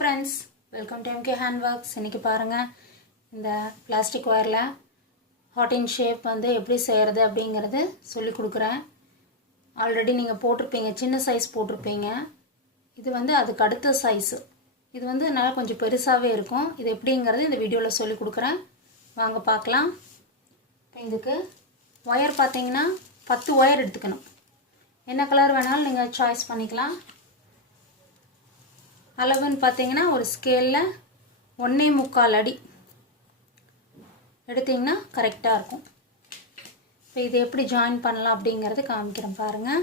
friends, welcome to MK Handworks. இன்னைக்கு பாருங்க இந்த பிளாஸ்டிக் வயர்ல ஹாட் இன் ஷேப் வந்து எப்படி செய்யறது அப்படிங்கறது சொல்லி கொடுக்கிறேன். ஆல்ரெடி நீங்க போட்டுருப்பீங்க, சின்ன சைஸ் போட்டுருப்பீங்க. இது வந்து அதுக்கு அடுத்த சைஸ். இது வந்து நல்லா கொஞ்சம் பெருசாவே இருக்கும். இது எப்படிங்கறது இந்த வீடியோல சொல்லி கொடுக்கிறேன். வாங்க பார்க்கலாம். இதுக்கு வயர் பாத்தீங்கன்னா 10 வயர் எடுத்துக்கணும். என்ன கலர் வேணாலும் நீங்க சாய்ஸ் பண்ணிக்கலாம். அளவுன்னு பார்த்தீங்கன்னா ஒரு ஸ்கேலில் 1.25 அடி எடுத்தீங்கன்னா கரெக்டாக இருக்கும். இப்போ இது எப்படி ஜாயின் பண்ணலாம் அப்படிங்கிறது காமிக்கிறேன் பாருங்கள்.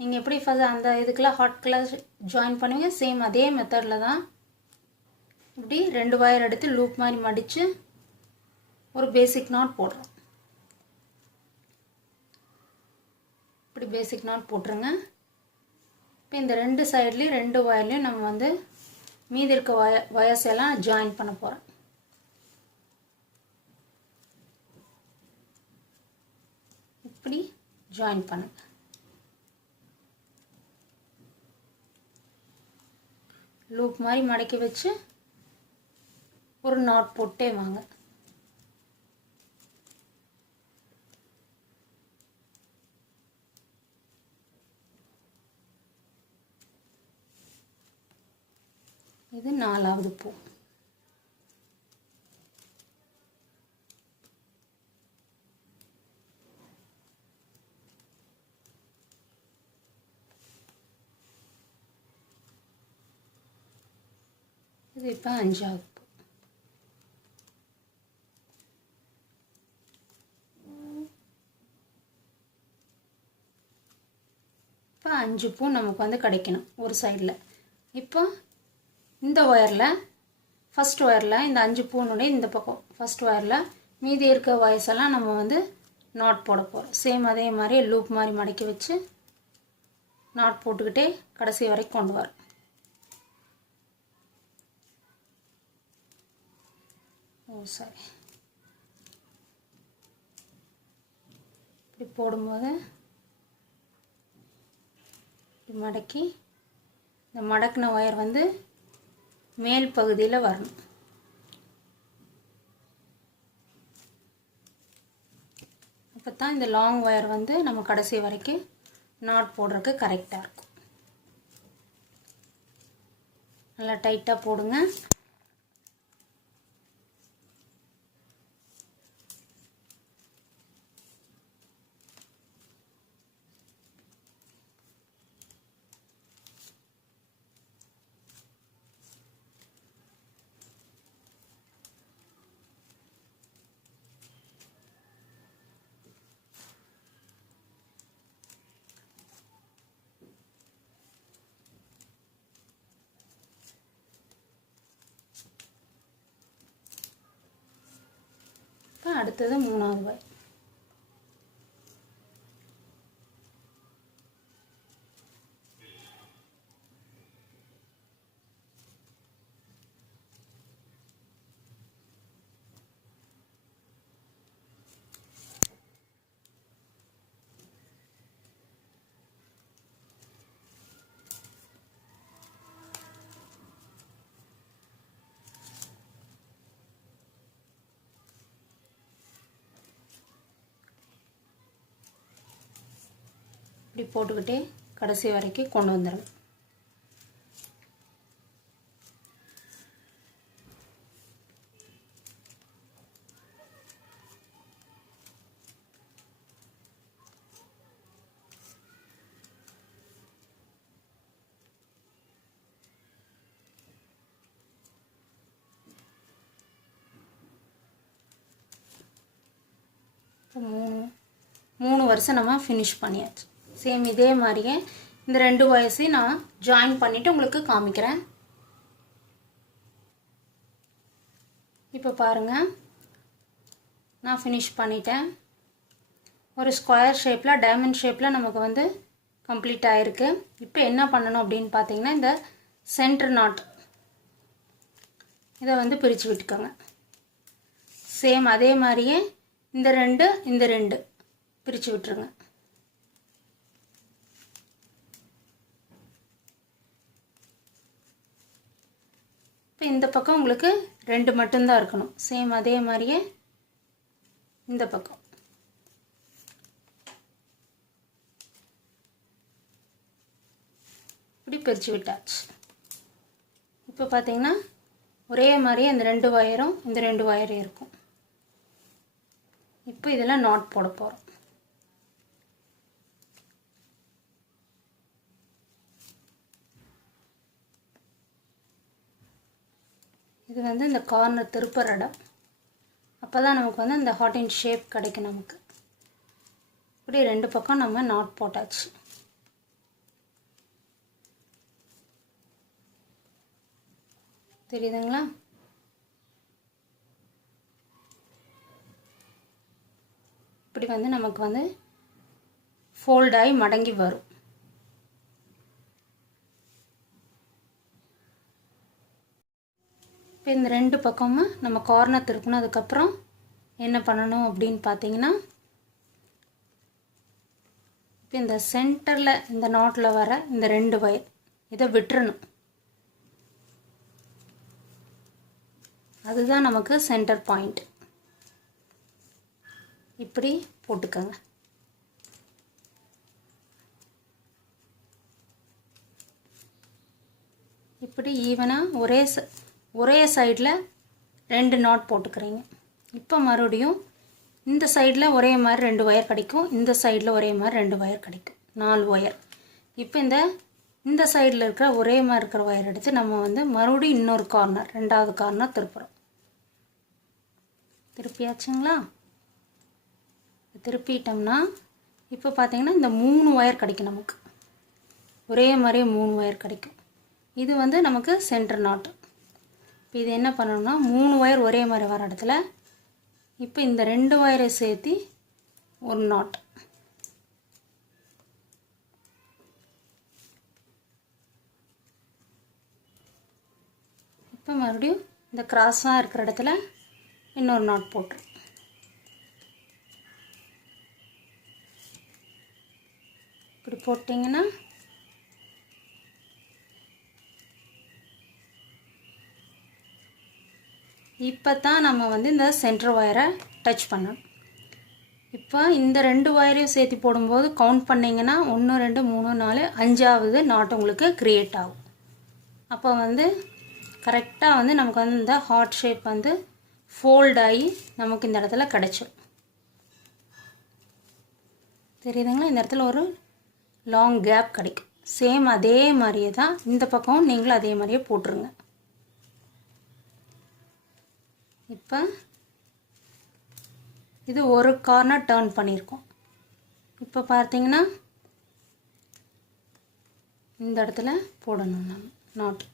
நீங்கள் எப்படி ஃபர்ஸ்ட் அந்த இதுக்கெல்லாம் ஹாட் கலர் ஜாயின் பண்ணுவீங்க, சேம் அதே மெத்தடில் தான். இப்படி 2 வயர் எடுத்து லூப் மாதிரி மடித்து ஒரு பேசிக் நாட் போடுறோம். இப்படி பேசிக் நாட் போட்டுருங்க. இப்போ இந்த 2 சைட்லேயும் 2 வயர்லையும் நம்ம வந்து மீதி இருக்க வயர்ஸ் எல்லாம் ஜாயின் பண்ண போகிறோம். இப்படி ஜாயின் பண்ணுங்க. லூப் மாதிரி மடக்கி வச்சு ஒரு நாட் போட்டே வாங்க. இது 4வது பூ. இது இப்போ 5வது பூ. இப்போ 5 பூ நமக்கு வந்து கிடைக்கணும் ஒரு சைடில். இப்போ இந்த வயரில் ஃபர்ஸ்ட் வயரில் இந்த 5 பூனுடைய இந்த பக்கம் ஃபர்ஸ்ட் வயரில் மீதி இருக்க வயர்ஸ் எல்லாம் நம்ம வந்து நாட் போட போகிறோம். சேம் அதே மாதிரி லூப் மாதிரி மடக்கி வச்சு நாட் போட்டுக்கிட்டே கடைசி வரைக்கும் கொண்டு வரோம். சரி, இப்படி போடும்போது இப்படி மடக்கி இந்த மடக்கின ஒயர் வந்து மேல் பகுதியில் வரணும். அப்போ தான் இந்த லாங் ஒயர் வந்து நம்ம கடைசி வரைக்கும் நாட் போடுறதுக்கு கரெக்டாக இருக்கும். நல்லா டைட்டாக போடுங்க. அடுத்தது 3வது வயர். இப்படி போட்டுக்கிட்டே கடைசி வரைக்கும் கொண்டு வந்துடணும். மூணு வருஷம் நம்ம ஃபினிஷ் பண்ணியாச்சு. சேம் இதே மாதிரியே இந்த 2 வயர்ஸையும் நான் ஜாயின் பண்ணிவிட்டு உங்களுக்கு காமிக்கிறேன். இப்போ பாருங்கள், நான் ஃபினிஷ் பண்ணிட்டேன். ஒரு ஸ்கொயர் ஷேப்பில் டைமண்ட் ஷேப்பில் நமக்கு வந்து கம்ப்ளீட் ஆகிருக்கு. இப்போ என்ன பண்ணணும் அப்படின்னு பார்த்தீங்கன்னா, இந்த சென்டர் நாட் இதை வந்து பிரித்து விட்டுக்கோங்க. சேம் அதே மாதிரியே இந்த 2 பிரித்து விட்டுருங்க. இப்போ இந்த பக்கம் உங்களுக்கு 2 மட்டும்தான் இருக்கணும். சேம் அதே மாதிரியே இந்த பக்கம் இப்படி பிரித்து விட்டாச்சு. இப்போ பார்த்தீங்கன்னா ஒரே மாதிரியே இந்த 2 ஒயரும் இந்த 2 ஒயரும் இருக்கும். இப்போ இதில் நாட் போட போகிறோம். இது வந்து இந்த கார்னர் திருப்புற இடம். அப்போ தான் நமக்கு வந்து இந்த ஹார்ட் இன் ஷேப் கிடைக்கும் நமக்கு. இப்படி 2 பக்கம் நம்ம நாட் போட்டாச்சு. தெரியுதுங்களா? இப்படி வந்து நமக்கு வந்து ஃபோல்ட் ஆகி மடங்கி வரும். இப்போ இந்த 2 பக்கமும் நம்ம கார்னர் திருப்பணும். அதுக்கப்புறம் என்ன பண்ணணும் அப்படின்னு பார்த்தீங்கன்னா, இப்போ இந்த சென்டரில் இந்த நாட்டில் வர இந்த 2 ஒயர் இதை விட்டுறணும். அதுதான் நமக்கு சென்டர் பாயிண்ட். இப்படி போட்டுக்கோங்க. இப்படி ஈவனாக ஒரே சைடில் 2 நாட் போட்டுக்கிறீங்க. இப்போ மறுபடியும் இந்த சைடில் ஒரே மாதிரி 2 ஒயர் கிடைக்கும், இந்த சைடில் ஒரே மாதிரி 2 ஒயர் கிடைக்கும், 4 ஒயர். இப்போ இந்த சைடில் இருக்கிற ஒரே மாதிரி இருக்கிற ஒயர் எடுத்து நம்ம வந்து மறுபடியும் இன்னொரு கார்னர், 2வது கார்னர் திருப்புறோம். திருப்பியாச்சுங்களா? திருப்பிட்டோம்னா இப்போ பார்த்தீங்கன்னா இந்த 3 ஒயர் கிடைக்கும் நமக்கு. ஒரே மாதிரியே 3 ஒயர் கிடைக்கும். இது வந்து நமக்கு சென்டர் நாட். இப்போ இது என்ன பண்ணணும்னா 3 ஒயர் ஒரே மாதிரி வர இடத்துல இப்போ இந்த 2 ஒயரை சேர்த்து ஒரு நாட். இப்போ மறுபடியும் இந்த கிராஸாக இருக்கிற இடத்துல இன்னொரு நாட் போட்டு இப்படி போட்டிங்கன்னா இப்போ தான் நம்ம வந்து இந்த சென்டர் ஒயரை டச் பண்ணணும். இப்போ இந்த 2 ஒயரையும் சேர்த்து போடும்போது கவுண்ட் பண்ணிங்கன்னா 1 2 3 4 5வது நாட் உங்களுக்கு க்ரியேட் ஆகும். அப்போ வந்து கரெக்டாக வந்து நமக்கு வந்து இந்த ஹார்ட் ஷேப் வந்து ஃபோல்ட் ஆகி நமக்கு இந்த இடத்துல கிடச்சிடும். தெரியுதுங்களா? இந்த இடத்துல ஒரு லாங் கேப் கிடைக்கும். சேம் அதே மாதிரியே தான் இந்த பக்கம் நீங்களும் அதே மாதிரியே போட்டுருங்க. இப்போ இது ஒரு கார்னர் டர்ன் பண்ணியிருக்கோம். இப்போ பார்த்தீங்கன்னா இந்த இடத்துல போடணும் நம்ம நாட்.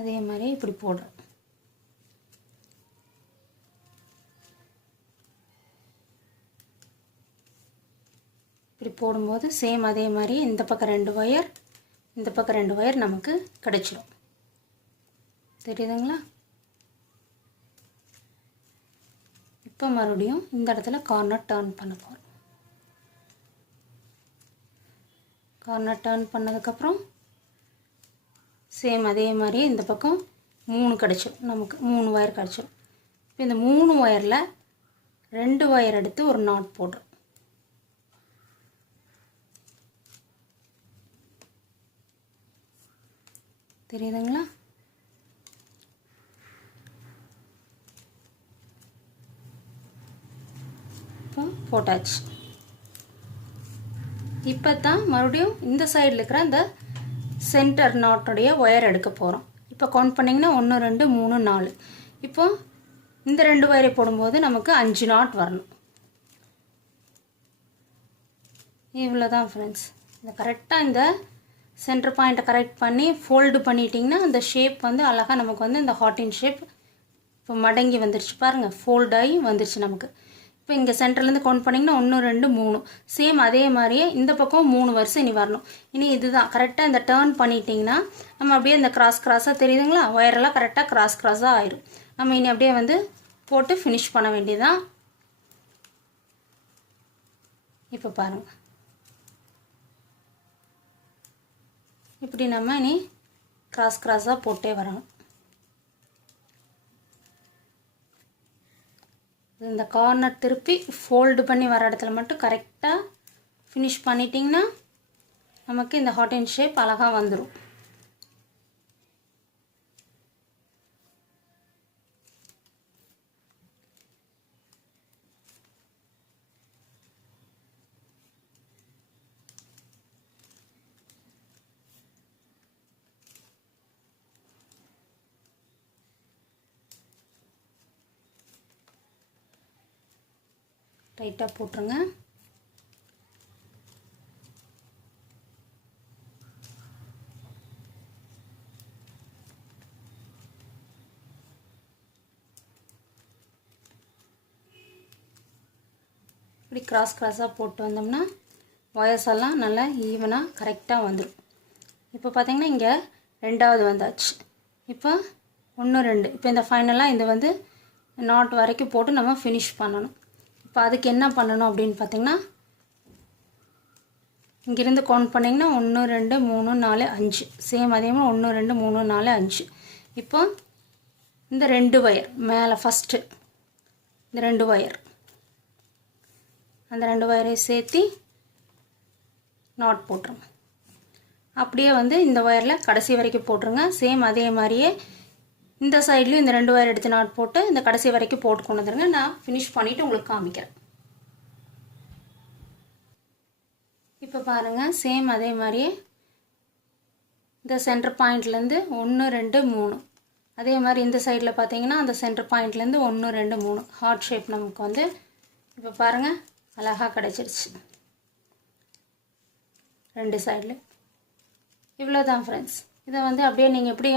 அதே மாதிரி இப்படி போடுறோம். இப்படி போடும்போது சேம் அதே மாதிரி இந்த பக்கம் 2 ஒயர், இந்த பக்கம் 2 ஒயர் நமக்கு கிடைச்சிடும். தெரியுதுங்களா? இப்போ மறுபடியும் இந்த இடத்துல கார்னர் டர்ன் பண்ண போகிறோம். கார்னர் டர்ன் பண்ணதுக்கப்புறம் சேம் அதே மாதிரி இந்த பக்கம் 3 கிடச்சிடும். நமக்கு 3 ஒயர் கிடச்சிடும். இப்போ இந்த 3 ஒயரில் 2 ஒயர் எடுத்து ஒரு நாட் போடுறோம். தெரியுதுங்களா? இப்போ போட்டாச்சு. இப்போ தான் மறுபடியும் இந்த சைடில் இருக்கிற அந்த சென்டர் நாட்டுடைய ஒயர் எடுக்க போகிறோம். இப்போ கவுண்ட் பண்ணிங்கன்னா 1 2 3 4. இப்போ இந்த 2 ஒயரை போடும்போது நமக்கு 5 நாட் வரணும். இவ்வளோ தான் ஃப்ரெண்ட்ஸ். இந்த கரெக்டாக இந்த சென்டர் பாயிண்ட்டை கரெக்ட் பண்ணி ஃபோல்டு பண்ணிட்டிங்கன்னா அந்த ஷேப் வந்து அழகாக நமக்கு வந்து இந்த ஹார்ட் இன் ஷேப் இப்போ மடங்கி வந்துருச்சு பாருங்கள். ஃபோல்டாகி வந்துருச்சு நமக்கு. இப்போ இங்கே சென்டர்லேருந்து கவுண்ட் பண்ணிங்கன்னா 1 2 3. சேம் அதே மாதிரியே இந்த பக்கம் 3 வருஷம் இனி வரணும். இனி இதுதான் கரெக்டாக இந்த டேர்ன் பண்ணிட்டிங்கன்னா நம்ம அப்படியே இந்த கிராஸாக தெரியுதுங்களா? ஒயரெல்லாம் கரெக்டாக கிராஸாக ஆயிடும். நம்ம இனி அப்படியே வந்து போட்டு ஃபினிஷ் பண்ண வேண்டியதுதான். இப்போ பாருங்கள் இப்படி நம்ம இனி கிராஸாக போட்டே வரணும். இந்த கார்னர் திருப்பி ஃபோல்டு பண்ணி வர இடத்துல மட்டும் கரெக்டாக ஃபினிஷ் பண்ணிட்டிங்கன்னா நமக்கு இந்த ஹாட் அண்ட் ஷேப் அழகாக வந்துடும். டைட்டாக போட்டுருங்க. இப்படி கிராஸாக போட்டு வந்தோம்னா ஒயர்ஸ் எல்லாம் நல்லா ஈவனாக கரெக்டாக வந்துடும். இப்போ பார்த்திங்கன்னா இங்கே 2வது வந்தாச்சு. இப்போ 1 2 இப்போ இந்த ஃபைனலாக இது வந்து நாட் வரைக்கும் போட்டு நம்ம ஃபினிஷ் பண்ணணும். இப்போ அதுக்கு என்ன பண்ணணும் அப்படின்னு பார்த்திங்கன்னா இங்கேருந்து கவுண்ட் பண்ணிங்கன்னா 1 2 3 4 5 சேம் அதே மாதிரி 1 2 3 4 5. இப்போ இந்த 2 ஒயர் மேலே ஃபஸ்ட்டு இந்த 2 ஒயர் அந்த 2 ஒயரையும் சேர்த்து நாட் போட்டுருங்க. அப்படியே வந்து இந்த ஒயரில் கடைசி வரைக்கும் போட்டுருங்க. சேம் அதே மாதிரியே இந்த சைட்லேயும் இந்த 2 ஒயர் எடுத்து நாட் போட்டு இந்த கடைசி வரைக்கும் போட்டு கொண்டு வந்துடுங்க. நான் ஃபினிஷ் பண்ணிவிட்டு உங்களுக்கு காமிக்கிறேன். இப்போ பாருங்கள், சேம் அதே மாதிரியே இந்த சென்டர் பாயிண்ட்லேருந்து 1 2 3 அதே மாதிரி இந்த சைடில் பார்த்தீங்கன்னா அந்த சென்டர் பாயிண்ட்லேருந்து 1 2 3 ஹார்ட் ஷேப் நமக்கு வந்து இப்போ பாருங்கள் அழகாக கிடச்சிருச்சு 2 சைடில். இவ்வளோ தான் ஃப்ரெண்ட்ஸ். இதை வந்து அப்படியே நீங்கள் எப்படி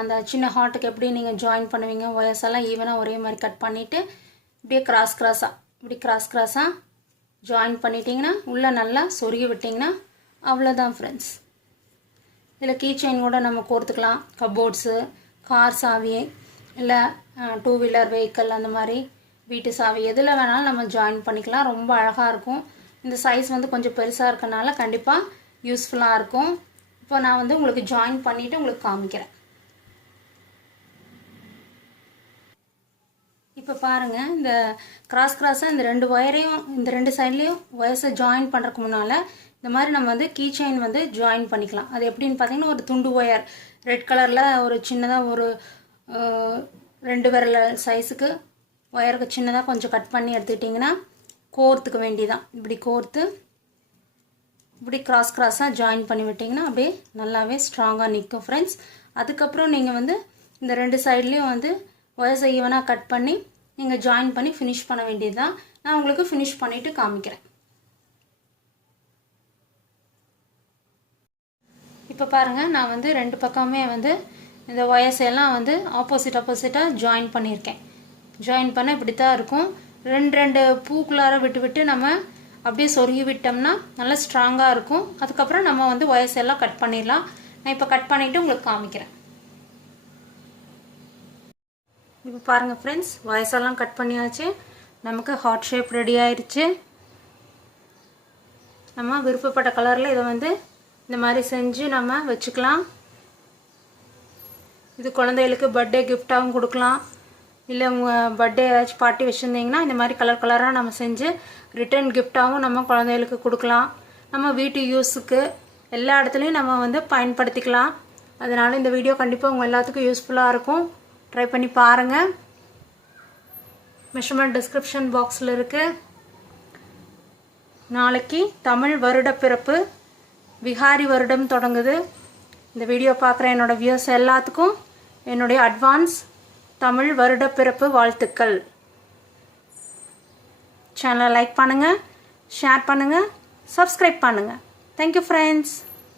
அந்த சின்ன ஹார்ட்டுக்கு எப்படி நீங்கள் ஜாயின் பண்ணுவீங்க, ஒயர்ஸ் எல்லாம் ஈவனாக ஒரே மாதிரி கட் பண்ணிவிட்டு இப்படியே கிராஸாக இப்படி கிராஸாக ஜாயின் பண்ணிட்டீங்கன்னா உள்ளே நல்லா சொருகி விட்டிங்கன்னா அவ்வளோதான் ஃப்ரெண்ட்ஸ். இதில் கீ செயின் கூட நம்ம கோர்த்துக்கலாம். கப்போர்ட்ஸு, கார் சாவி, இல்லை 2 வீலர் வெஹிக்கிள், அந்த மாதிரி வீட்டு சாவி எதில் வேணாலும் நம்ம ஜாயின் பண்ணிக்கலாம். ரொம்ப அழகாக இருக்கும். இந்த சைஸ் வந்து கொஞ்சம் பெருசாக இருக்கனால கண்டிப்பாக யூஸ்ஃபுல்லாக இருக்கும். இப்போ நான் வந்து உங்களுக்கு ஜாயின் பண்ணிவிட்டு உங்களுக்கு காமிக்கிறேன். இப்போ பாருங்கள், இந்த கிராஸாக இந்த 2 ஒயரையும் இந்த 2 சைட்லேயும் ஒயர்ஸை ஜாயின் பண்ணுறதுக்கு முன்னால் இந்த மாதிரி நம்ம வந்து கீ செயின் வந்து ஜாயின் பண்ணிக்கலாம். அது எப்படின்னு பார்த்தீங்கன்னா ஒரு துண்டு ஒயர் ரெட் கலரில் ஒரு சின்னதாக ஒரு 2 விரல் சைஸுக்கு ஒயருக்கு சின்னதாக கொஞ்சம் கட் பண்ணி எடுத்துக்கிட்டிங்கன்னா கோர்த்துக்க வேண்டியதான். இப்படி கோர்த்து இப்படி கிராஸாக ஜாயின் பண்ணி விட்டிங்கன்னா அப்படியே நல்லாவே ஸ்ட்ராங்காக நிற்கும் ஃப்ரெண்ட்ஸ். அதுக்கப்புறம் நீங்கள் வந்து இந்த 2 சைட்லேயும் வந்து ஒயர்ஸை ஈவனாக கட் பண்ணி நீங்கள் ஜாயின் பண்ணி ஃபினிஷ் பண்ண வேண்டியது தான். நான் உங்களுக்கு ஃபினிஷ் பண்ணிவிட்டு காமிக்கிறேன். இப்போ பாருங்கள், நான் வந்து 2 பக்கமே வந்து இந்த ஒயர்ஸ் எல்லாம் வந்து ஆப்போசிட்டாக ஜாயின் பண்ணியிருக்கேன். ஜாயின் பண்ண இப்படி தான் இருக்கும். 2 பூக்குள்ளார விட்டு நம்ம அப்படியே சொருகி விட்டோம்னா நல்லா ஸ்ட்ராங்காக இருக்கும். அதுக்கப்புறம் நம்ம வந்து ஒயர்ஸ் எல்லாம் கட் பண்ணிடலாம். நான் இப்போ கட் பண்ணிவிட்டு உங்களுக்கு காமிக்கிறேன். இப்போ பாருங்கள் ஃப்ரெண்ட்ஸ், ஒயர்ஸ் எல்லாம் கட் பண்ணியாச்சு. நமக்கு ஹார்ட் ஷேப் ரெடி ஆயிடுச்சு. நம்ம விருப்பப்பட்ட கலரில் இதை வந்து இந்த மாதிரி செஞ்சு நம்ம வச்சுக்கலாம். இது குழந்தைகளுக்கு பர்த்டே கிஃப்டாகவும் கொடுக்கலாம். இல்லை உங்கள் பர்த்டே ஏதாச்சும் பார்ட்டி வச்சுருந்தீங்கன்னா இந்த மாதிரி கலராக நம்ம செஞ்சு ரிட்டர்ன் கிஃப்டாகவும் நம்ம குழந்தைகளுக்கு கொடுக்கலாம். நம்ம வீட்டு யூஸுக்கு எல்லா இடத்துலையும் நம்ம வந்து பயன்படுத்திக்கலாம். அதனால் இந்த வீடியோ கண்டிப்பாக உங்கள் எல்லாத்துக்கும் யூஸ்ஃபுல்லாக இருக்கும். ட்ரை பண்ணி பாருங்கள். மெஷர்மெண்ட் டிஸ்கிரிப்ஷன் பாக்ஸில் இருக்குது. நாளைக்கு தமிழ் வருடப்பிறப்பு, விகாரி வருடம் தொடங்குது. இந்த வீடியோ பார்க்குற என்னோடய வியூஸ் எல்லாத்துக்கும் என்னுடைய அட்வான்ஸ் தமிழ் வருடப்பிறப்பு வாழ்த்துக்கள். சேனலை லைக் பண்ணுங்கள், ஷேர் பண்ணுங்கள், சப்ஸ்கிரைப் பண்ணுங்கள். Thank you friends.